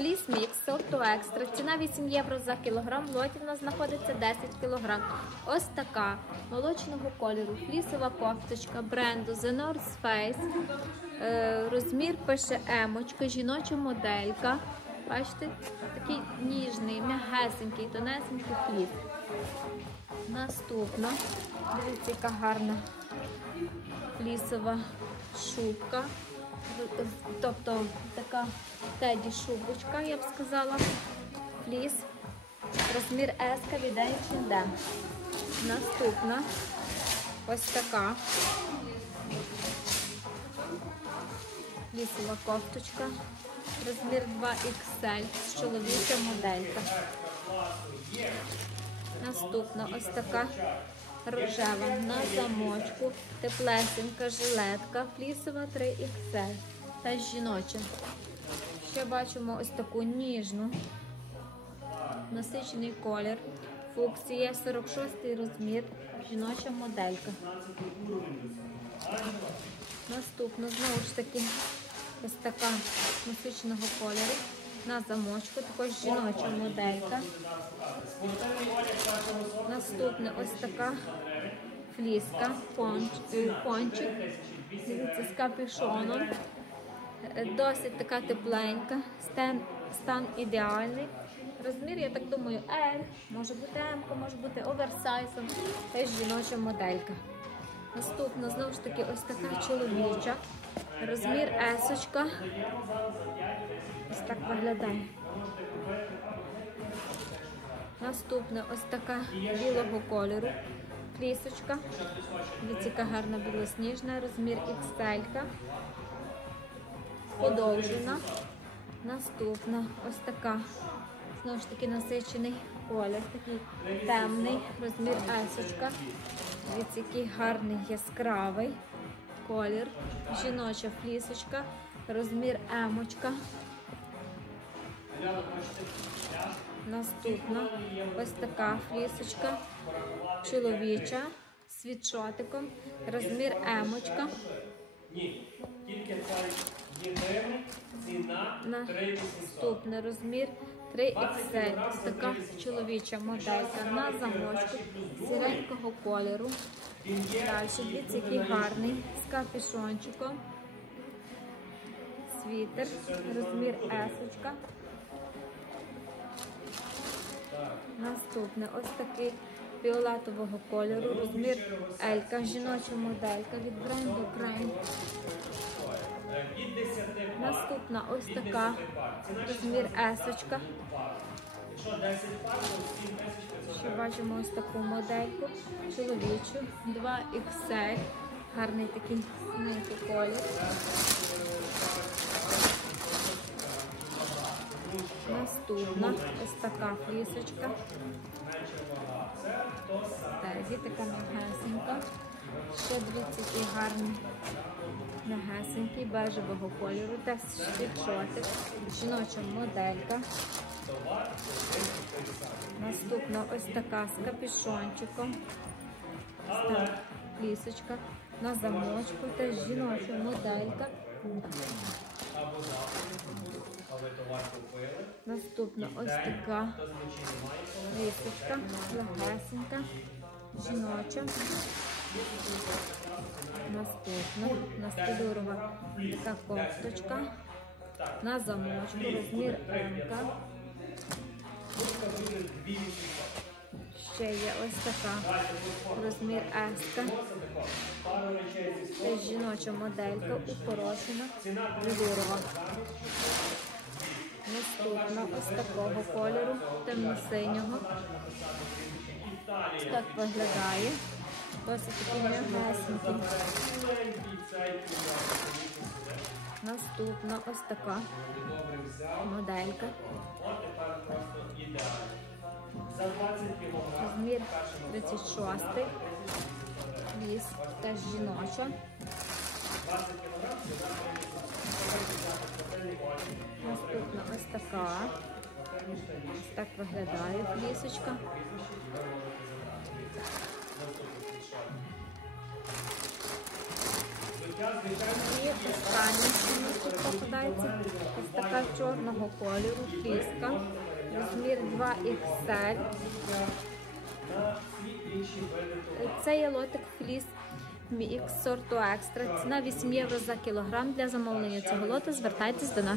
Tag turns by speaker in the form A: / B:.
A: Фліс мікс сорту екстра. Ціна 8 євро за кілограм. В лоті в нас знаходиться 10 кілограм. Ось така молочного кольору. Флісова кофточка бренду The North Face. Е, розмір пише емочка, жіноча моделька. Бачите, такий ніжний, м'ягесенький, тонесенький фліс. Наступна. Дивіться, яка гарна флісова шубка. Тобто така теді шубочка, я б сказала. Фліс. Розмір S від H&M. Наступна ось така. Лісова кофточка. Розмір 2XL з чоловіча моделька. Наступна ось така рожева на замочку, теплесенька жилетка, флісова 3XL та жіноча. Ще бачимо ось таку ніжну, насичений колір. Фуксія 46 розмір, жіноча моделька. Наступна, знову ж таки, ось така насиченого кольору. На замочку, також жіноча моделька. Наступне ось така фліска, е, пончик. Дивіться, з капюшоном. Е, Досить така тепленька, стан, стан ідеальний. Розмір, я так думаю, L, може бути М, може бути оверсайзом, теж жіноча моделька. Наступна, знову ж таки, ось така чоловіча. Розмір есочка. Ось так виглядає. Наступна ось така білого кольору. Дивіться, яка гарна білосніжна, розмір XL. Подовжена. Наступна ось така. Знову ж таки насичений колір, такий темний, розмір есочка. Дивіться, який гарний яскравий колір. Жіноча флісочка, розмір емочка. Наступна ось така флісочка, чоловіча, з світшотиком, розмір емочка.
B: Ні, тільки ціна 3800.
A: Наступний розмір 3XL. Ось така чоловіча моделька на замочку сіренького кольору. Далі дивіться, який гарний з капюшончиком. Світер, розмір есочка. Наступне ось такий фіолетового кольору, розмір Елька, жіноча моделька від бренду Crane.
B: Від 10 пар.
A: Наступна ось така
B: 10 пар. Ціна
A: розмір есочка.
B: пар. Якщо 10 пар, то 7500
A: Ще бачимо ось таку модельку чоловічу 2XL. Гарний такий колір. Наступна ось така флісочка. Тезі, така м'ягесенька. Ще дивіться, який гарний м'ягесенький бежевого кольору. Та світшотик. Жіноча моделька. Наступна ось така з капюшончиком. Ось так, лісочка на замочку. Теж жіноча моделька. Наступна ось така лісочка, легесенька, жіноча. Наступна, настилюрова така кофточка. На замочку, розмір М. Ще є ось така розмір S. Це жіноча моделька, укорочена, велюрова. Наступна ось такого кольору, темно-синього. Так виглядає. Досить такий м'ягесенький. Наступна ось така моделька.
B: От тепер просто ідеально. За 20 кг
A: Розмір 36. Ліс теж жіноча.
B: 20 кг
A: Наступна ось така. Ось так виглядає флісочка. І останнє, що у нас тут попадається, ось така чорного кольору, фліска, розмір 2XL. Це є лотик фліс Мікс сорту екстра. Ціна 8 євро за кілограм. Для замовлення цього лоту звертайтесь до нашого.